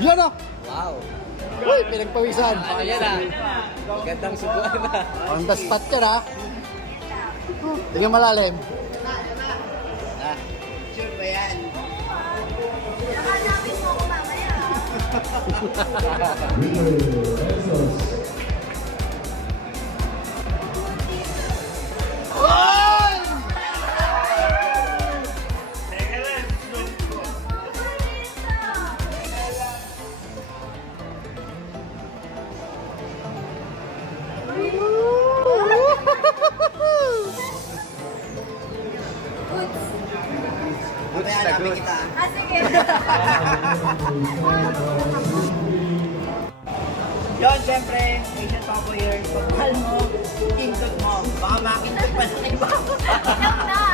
Yan o! Wow. Uy, pinagpawisan. Ano yan ah? Gandang subuan na. On the spot yan ha. Tingnan malalim. Ah. Sure ba yan? Hanapin mo ako mamaya. Goods Kaya na hanapin goods. kita. Ah, sige. Yun, syempre, Asian Papa Year. Pagmahal mo, tindot mo. Baka makindot pa ng iba. Joke na.